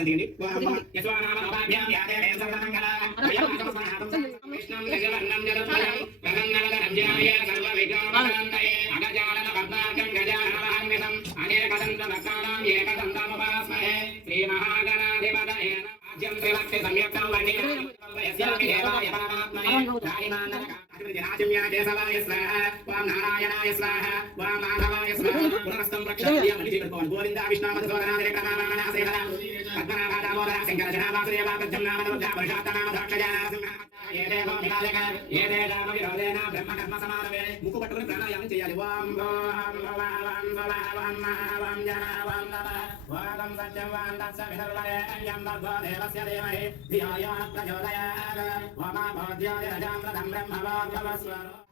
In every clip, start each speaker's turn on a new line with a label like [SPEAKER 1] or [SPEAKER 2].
[SPEAKER 1] దిగండి పరమాత్మనే రాయిమాన్నక రాజమ్యాయ కేశవాయ స్వాహ. వాం నారాయణాయ స్వాహ. వాం గోవింద ముక్కు పట్టుకుని ప్రాణాయామం చేయాలి వాం వాదం సత్యం దేవస్య ధీమహి ప్రచోదయాత్ వమా భోజ్యోతిరజాం రథం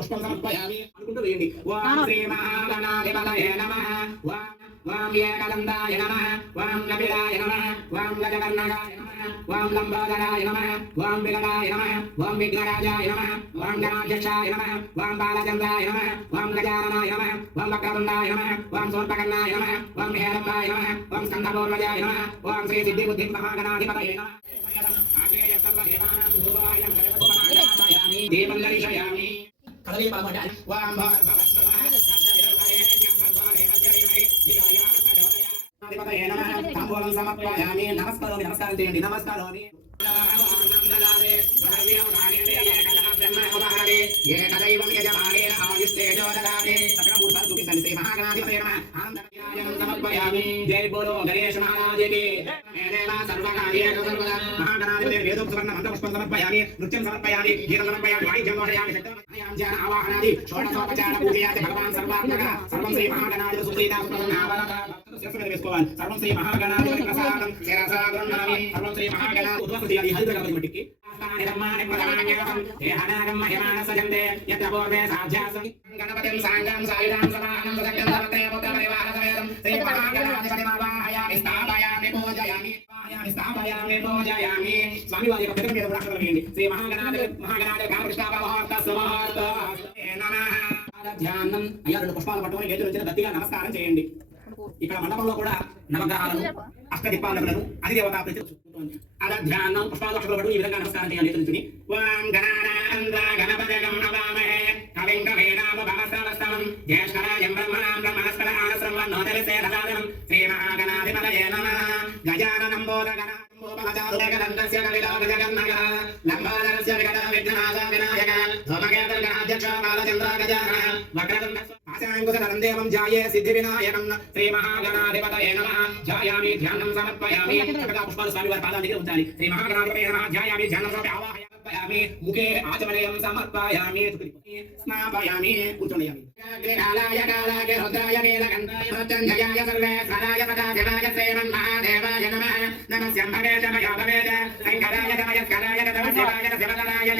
[SPEAKER 1] పుష్పం సమర్పయామి అనుకుంటూ వేయండి ఓం శ్రీ మహాగణాధిపతయే నమః వాం ఓం ఏకదందాయ నమః ఓం కపిలాయ నమః ఓం గజవర్ణకాయ వాం లంబోదరాయ నమ వాం వికటాయ నమ వాం విఘ్నరాజాయ నమ వాం గణాధ్యక్షాయ నమ వాం బాలచంద్రాయ నమ వాం గజాననాయ నమ వాం వక్రతుండాయ నమ వాం సూర్పకర్ణాయ నమ వాం హేరంబాయ నమ వాం స్కందపూర్వజాయ నమ వాం శ్రీ సిద్ధి బుద్ధి మహాగణాధిపతయే నమః దీపం దర్శయామి కదలీ పదకొండు వాం భగవత్సవాయ తాంబూలం సమర్పయామి. నమస్కారం నమస్కారం చేయండి. నమస్కారం జై బోలో గణేష్ సమర్పయామి. నృత్యం సమర్పయామి. గీతం సమర్పయామి. వాయిద్యం వాదయామి శక్తం ఆవాహనాది. షోడశోపచార పూజయాతి భగవాన్ సర్వాత్మక. సర్వం శ్రీ మహాగణాధిపతి సుప్రీతా మీద వేసుకోవాలి సర్వం శ్రీ మహాగణాధిపతి ప్రసాదం శిరసా గృహ్ణామి సర్వం శ్రీ మహాగణా ఉద్వాస చేయాలి హరిత గణపతి మట్టికి గణపతిం సాంగం సాయుధాం సమానం సజగం ధర్మతే పుత్ర పరివార సమేతం శ్రీ మహాగణాధిపతి మావాహయామి స్థాపయామి పూజయామి స్థాపయామి స్థాపయామి పూజయామి. స్వామి వారి యొక్క పేరు మీద కూడా అక్షరం వేయండి. శ్రీ మహాగణాధిపతి మహాగణాధిపతి కామకృష్ణ పరమహర్త సుమహర్త. నమః. ధ్యానం అయ్యా రెండు పుష్పాలు పట్టుకొని గేతులు వచ్చిన గట్టిగా నమస్కారం చేయండి. ఇక్కడ మండపంలో కూడా నవగ్రహాలను అష్టదిక్పాలకులను అధిదేవతా ప్రతి అలా ధ్యానం పుష్పాలక్షలు పడు ఈ విధంగా నమస్కారం చేయాలి తెలుసుకుని ఓం నవామహే కవిం జ్యేష్ఠరాజం బ్రహ్మణాం బ్రహ్మణస్పద ఆనస్రం వన్నోదరిసే శ్రీ మహాగణాధిపతయే గజాననం లంబాదరస్య వికట విఘ్ననాశ వినాయక ధూమకేతర్గణాధ్యక్ష బాలచంద్ర గజానన వక్రతుండ ఆశాంకుశలం దేవం జాయే సిద్ధి వినాయకం శ్రీ మహాగణాధిపతయే నమః ధ్యాయామి ధ్యానం సమర్పయామి పుష్పాలు స్వామి వారి పాదాల దగ్గర ఉంచాలి శ్రీ మహాగణాధిపతయే నమః ధ్యాయామి ధ్యానం సమర్పయ సమర్పయామి ముఖే ఆచమనీయం సమర్పయామి స్నాపయామి కూర్చోండియామి కాలాయ కాలాయ రుద్రాయ నీలకంఠాయ మృత్యుంజయాయ సర్వేశ్వరాయ సదాశివాయ నమ। నమః నమస్యంభవే చమయోభవే శంకరాయ తమయస్కరాయ తమశివాయ శివతరాయ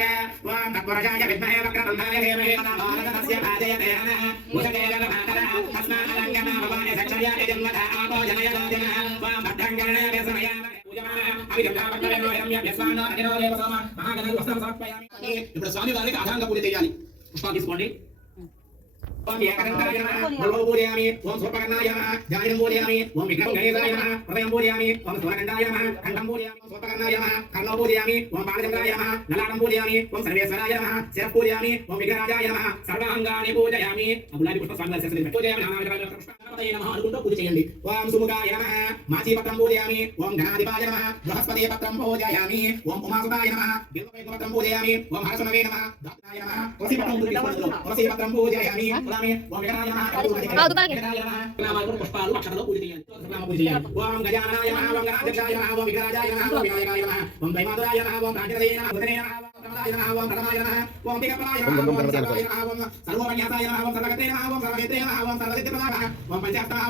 [SPEAKER 1] ఓం తత్పురుషాయ విద్మహే వక్రతుండాయ ధీమహి తమోరథస్య భాజయతే నమః। ఉషదేవ మాతర అస్మానంగమ భవాని సక్షయాయ జన్మత ఆపో జనయ లోదినః ఓం భద్రం గణాయ సమయామ ఇప్పుడు స్వామి వారికి అధాంగ పూజ చేయాలి. పుష్పాలు తీసుకోండి. ఓం ఏకదంతాయ నమః బలవ పూజయామి ఓం సూర్పకర్ణాయ నమః ధ్యానం పూజయామి ఓం విఘ్నం గణేశాయ నమః హృదయం పూజయామి ఓం సూర్యకంఠాయ నమః ఖండం పూజయామి ఓం సూర్పకర్ణాయ నమః కర్ణం పూజయామి ఓం బాలచంద్రాయ నమః లలాటం పూజయామి ఓం సర్వేశ్వరాయ నమః శిర పూజయామి ఓం విఘ్నరాజాయ నమః సర్వాంగాని పూజయామి గులాబీ పుష్ప స్వామి శిరస్సు పూజయామి నామాయ నమః అనుకుంటూ పూజ చేయండి ఓం సుముఖాయ నమః మాచీ పత్రం పూజయామి ఓం గణాధిపాయ నమః బృహస్పతి పత్రం పూజయామి ఓం ఉమాసుతాయ నమః బిల్వపై పత్రం పూజయామి ఓం హరసనవే నమః దాతాయ నమః తులసి పత్రం పూజయామి పుష్పాలు అక్షరాలు పూజ చేయాలి పూజ చేయాలి ఓం గజాననాయ నమః ఓం గణాధ్యక్షాయ నమః ఓం విఘ్నరాజాయ నమః ఓం వినాయకాయ నమః ఓం దైమాతురాయ నమః ఓం ప్రాంజలయ నమః బుధనే నమః ఓం ప్రథమాయ నమః ఓం దిగపరాయ నమః ఓం సర్వోపన్యాసాయ నమః ఓం సర్వగతే నమః ఓం సర్వగతే నమః ఓం సర్వసిద్ధిప్రదాయ నమః ఓం పంచాక్షర